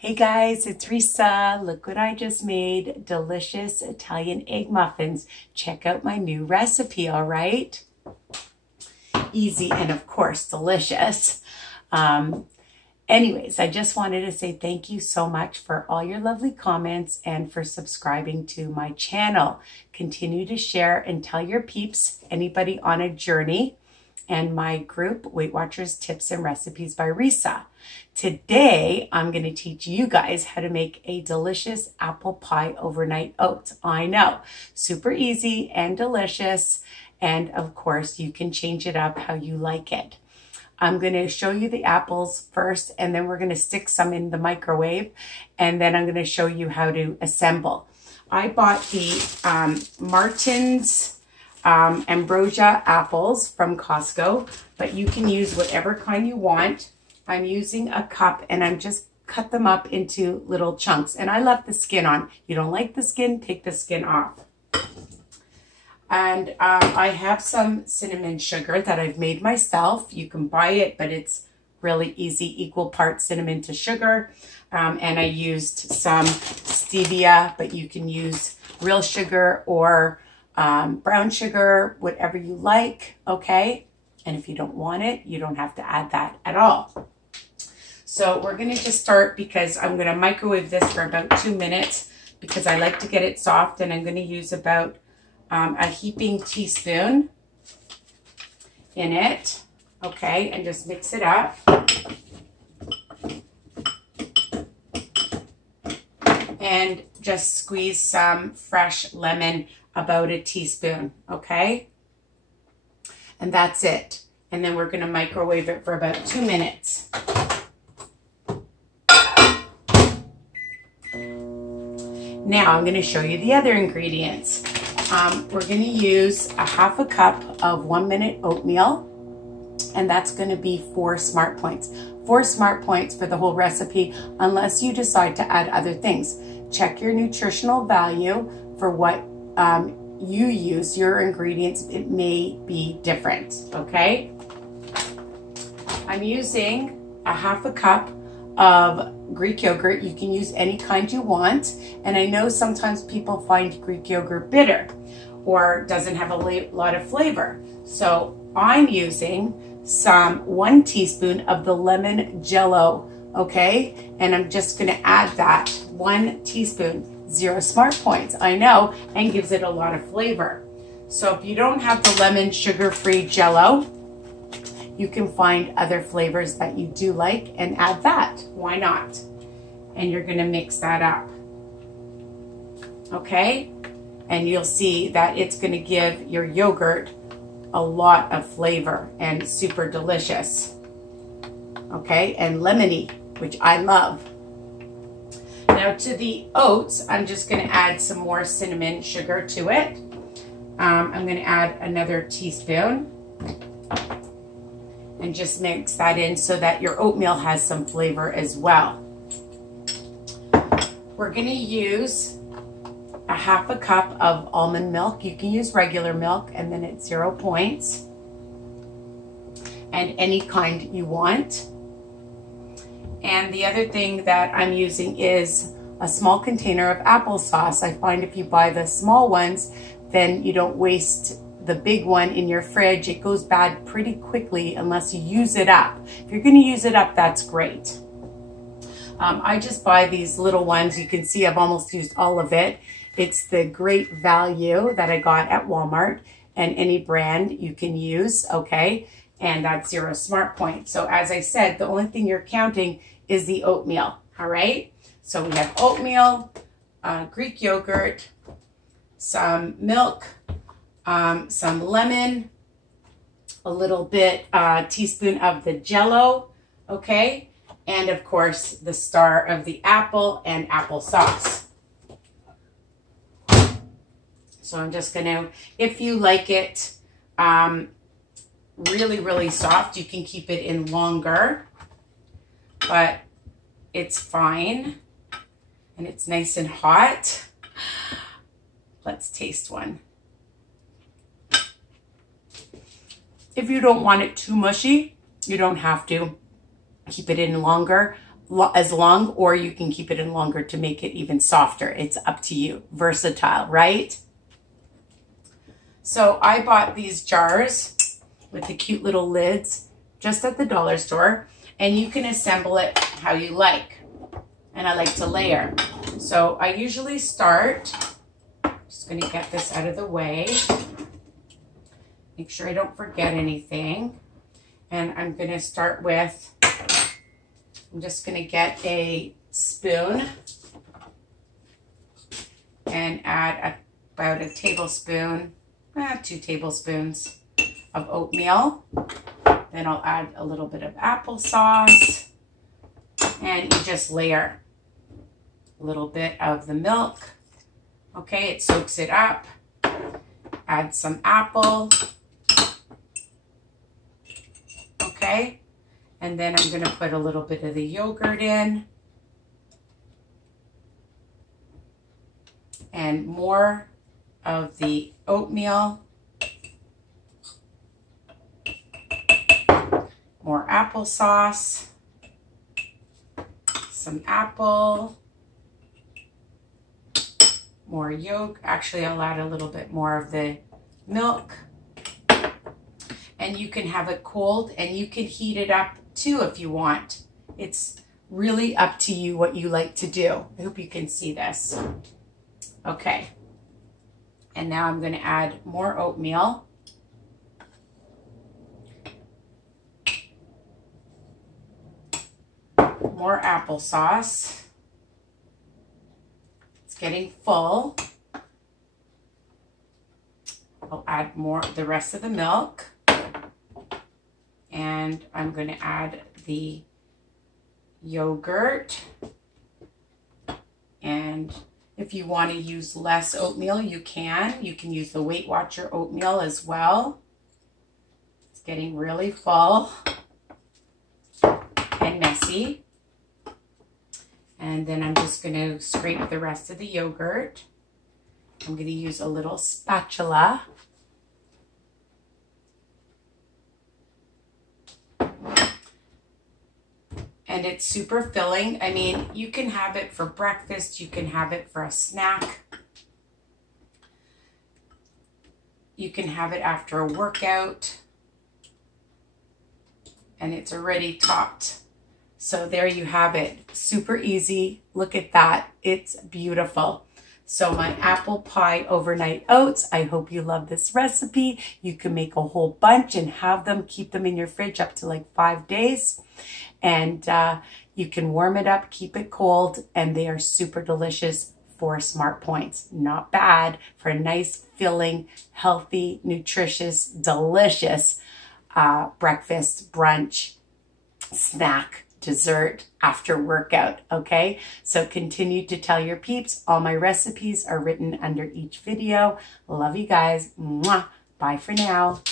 Hey guys, it's Risa. Look what I just made. Delicious Italian egg muffins. Check out my new recipe, all right? Easy and of course delicious. Anyways, I just wanted to say thank you so much for all your lovely comments and for subscribing to my channel. Continue to share and tell your peeps, anybody on a journey, and my group, Weight Watchers Tips and Recipes by Risa. Today, I'm going to teach you guys how to make a delicious apple pie overnight oats. I know, super easy and delicious. And of course, you can change it up how you like it. I'm going to show you the apples first, and then we're going to stick some in the microwave. And then I'm going to show you how to assemble. I bought the Martin's Ambrosia apples from Costco, but you can use whatever kind you want. I'm using a cup and I'm just cut them up into little chunks, and I left the skin on. You don't like the skin, take the skin off. And I have some cinnamon sugar that I've made myself. You can buy it, but it's really easy, equal parts cinnamon to sugar. And I used some stevia, but you can use real sugar or brown sugar, whatever you like, okay? And if you don't want it, you don't have to add that at all. So we're gonna just start, because I'm gonna microwave this for about 2 minutes because I like to get it soft, and I'm gonna use about a heaping teaspoon in it, okay? And just mix it up. And just squeeze some fresh lemon, about a teaspoon, okay? And that's it. And then we're gonna microwave it for about 2 minutes. Now I'm gonna show you the other ingredients. We're gonna use a half a cup of 1 minute oatmeal, and that's gonna be 4 smart points. 4 smart points for the whole recipe, unless you decide to add other things. Check your nutritional value for what you use, your ingredients. It may be different, okay? I'm using a half a cup of Greek yogurt. You can use any kind you want. And I know sometimes people find Greek yogurt bitter or doesn't have a lot of flavor. So I'm using 1 teaspoon of the lemon JELLO, okay? And I'm just gonna add that 1 teaspoon. 0 smart points, I know, and gives it a lot of flavor. So if you don't have the lemon sugar-free JELLO, you can find other flavors that you do like and add that. Why not? And you're gonna mix that up, okay? And you'll see that it's gonna give your yogurt a lot of flavor and super delicious, okay? And lemony, which I love. Now to the oats, I'm just going to add some more cinnamon sugar to it. I'm going to add another teaspoon and just mix that in so that your oatmeal has some flavor as well. We're going to use a half a cup of almond milk. You can use regular milk, and then it's 0 points, and any kind you want. And the other thing that I'm using is a small container of applesauce. I find if you buy the small ones, then you don't waste the big one in your fridge. It goes bad pretty quickly unless you use it up. If you're gonna use it up, that's great. I just buy these little ones. You can see I've almost used all of it. It's the Great Value that I got at Walmart, and any brand you can use, okay? And that's 0 smart points. So as I said, the only thing you're counting is the oatmeal, all right? So we have oatmeal, Greek yogurt, some milk, some lemon, a little bit, teaspoon of the JELLO, okay? And of course, the star of the apple and applesauce. So I'm just gonna, if you like it, really, really soft, you can keep it in longer, but it's fine. And it's nice and hot. Let's taste one. If you don't want it too mushy, you don't have to keep it in longer. as long, or you can keep it in longer to make it even softer. It's up to you. Versatile, right? So I bought these jars with the cute little lids just at the dollar store, and you can assemble it how you like. And I like to layer. So I usually start, just gonna get this out of the way. Make sure I don't forget anything. And I'm gonna start with, I'm just gonna get a spoon and add about a tablespoon, 2 tablespoons of oatmeal. Then I'll add a little bit of applesauce, and you just layer a little bit of the milk. Okay, it soaks it up. Add some apple. Okay, and then I'm gonna put a little bit of the yogurt in. And more of the oatmeal. More applesauce. Some apple. More yolk. Actually, I'll add a little bit more of the milk. And you can have it cold, and you can heat it up too if you want. It's really up to you what you like to do. I hope you can see this. Okay. And now I'm going to add more oatmeal. More applesauce. It's getting full. I'll add more, the rest of the milk. And I'm going to add the yogurt. And if you want to use less oatmeal, you can. You can use the Weight Watcher oatmeal as well. It's getting really full and messy. And then I'm just going to scrape the rest of the yogurt. I'm going to use a little spatula. And it's super filling. I mean, you can have it for breakfast. You can have it for a snack. You can have it after a workout. And it's already topped. So there you have it. Super easy. Look at that. It's beautiful. So my apple pie overnight oats. I hope you love this recipe. You can make a whole bunch and have them, keep them in your fridge up to like 5 days. And you can warm it up, keep it cold, and they are super delicious for Smart Points. Not bad for a nice, filling, healthy, nutritious, delicious breakfast, brunch, snack, dessert, after workout, okay? So continue to tell your peeps. All my recipes are written under each video. Love you guys. Mwah. Bye for now.